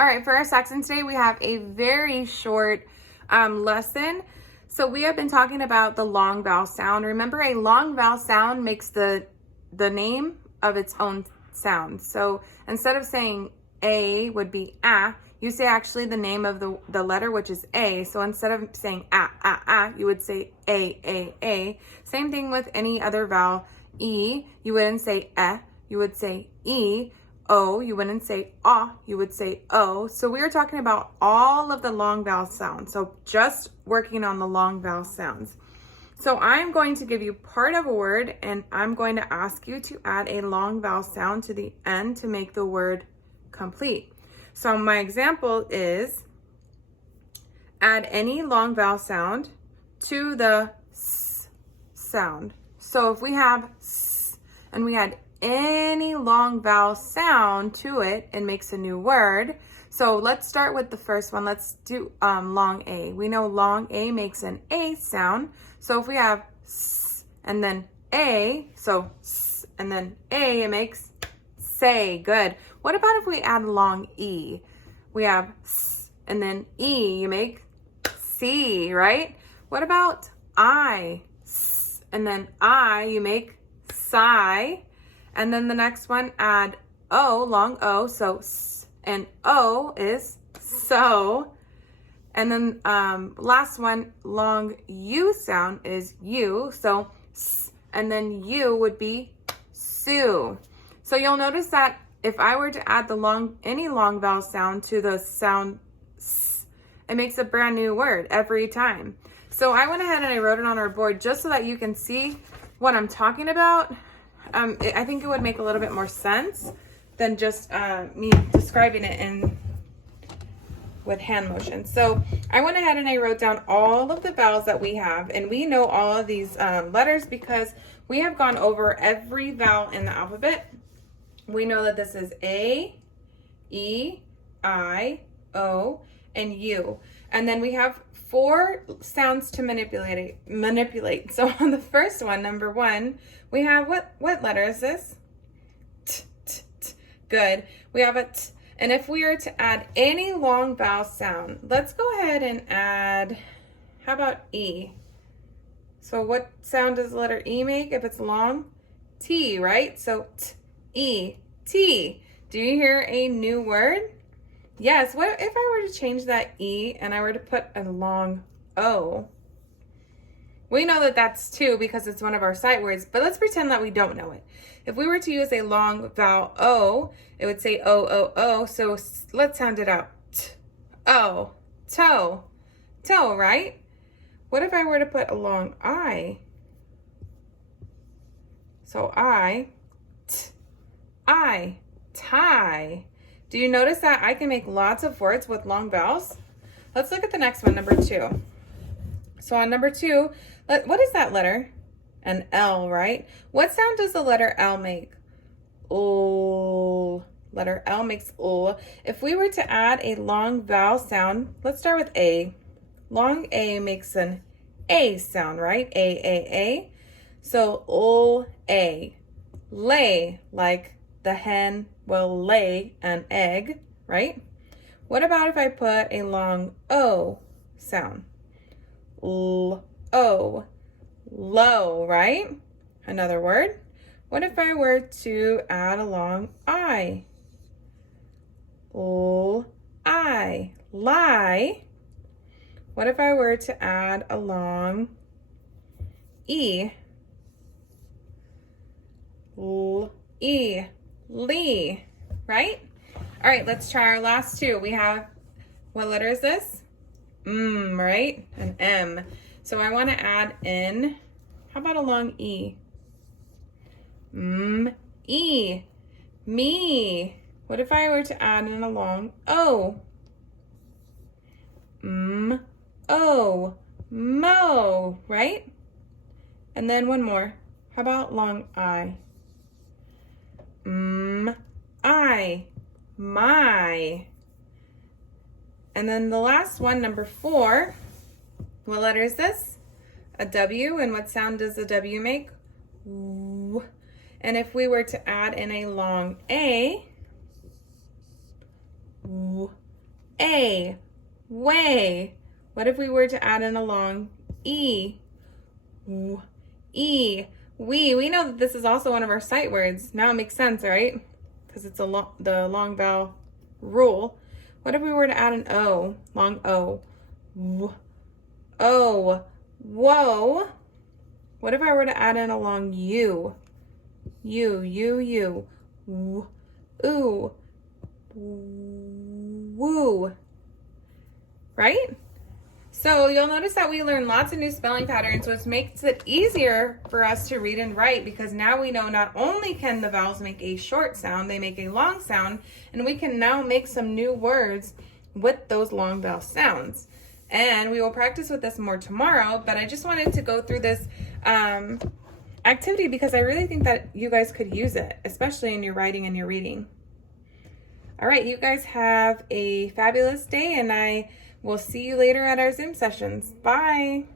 All right, for our Saxon today, we have a very short lesson. So we have been talking about the long vowel sound. Remember, a long vowel sound makes the name of its own sound. So instead of saying A would be A, you say actually the name of the letter, which is A. So instead of saying A, you would say A. Same thing with any other vowel. E, you wouldn't say you would say E. O, you wouldn't say you would say O. So we are talking about all of the long vowel sounds. So just working on the long vowel sounds. So I'm going to give you part of a word and I'm going to ask you to add a long vowel sound to the end to make the word complete. So my example is add any long vowel sound to the S sound. So if we have S and we add any long vowel sound to it, it makes a new word. So let's start with the first one. Let's do long A. We know long A makes an A sound. So if we have S and then A, so S and then A, it makes say. Good. What about if we add long E? We have S and then E, you make see, right? What about I? S and then I, you make sigh. And then the next one, add O, long O, so S and O is so. And then last one, long U sound is U, so S and then U would be Sue. So you'll notice that if I were to add any long vowel sound to the sound S, it makes a brand new word every time. So I went ahead and I wrote it on our board just so that you can see what I'm talking about. I think it would make a little bit more sense than just me describing it with hand motion. So I went ahead and I wrote down all of the vowels that we have, and we know all of these letters because we have gone over every vowel in the alphabet. We know that this is A, E, I, O, and U. And then we have 4 sounds to manipulate. So on the first one, number 1, we have what letter is this? T, t, t. Good. We have a T. And if we are to add any long vowel sound, let's go ahead and add, how about E? So what sound does the letter E make if it's long? T, right? So T, E, T. Do you hear a new word? Yes. What if I were to change that E and I were to put a long O? We know that that's 2 because it's one of our sight words, but let's pretend that we don't know it. If we were to use a long vowel O, it would say O, O, O. So let's sound it out. T, O, toe, toe, right? What if I were to put a long I? So I, T, I, tie. Do you notice that I can make lots of words with long vowels? Let's look at the next one, number 2. So on number 2, what is that letter? An L, right? What sound does the letter L make? L. Letter L makes L. If we were to add a long vowel sound, let's start with A. Long A makes an A sound, right? A. So L, A. Lay, like the hen will lay an egg, right? What about if I put a long O sound? L, O, low, right? Another word. What if I were to add a long I? L, I, lie. What if I were to add a long E? L, E, lee, right? All right, let's try our last 2. We have, what letter is this? Right? An M. So I want to add in, how about a long E? E, me. What if I were to add in a long O? O, mo, right? And then one more. How about long I? I, my. And then the last one, number 4, what letter is this? A W, and what sound does the W make? W. And if we were to add in a long A, A, way. What if we were to add in a long E? W, E, we know that this is also one of our sight words. Now it makes sense, right? Because it's the long vowel rule. What if we were to add an O, long O? W, O, whoa. What if I were to add in a long U? U, w, ooh, woo, right? So you'll notice that we learn lots of new spelling patterns, which makes it easier for us to read and write, because now we know not only can the vowels make a short sound, they make a long sound, and we can now make some new words with those long vowel sounds. And we will practice with this more tomorrow, but I just wanted to go through this activity because I really think that you guys could use it, especially in your writing and your reading. All right, you guys have a fabulous day, and I will see you later at our Zoom sessions. Bye.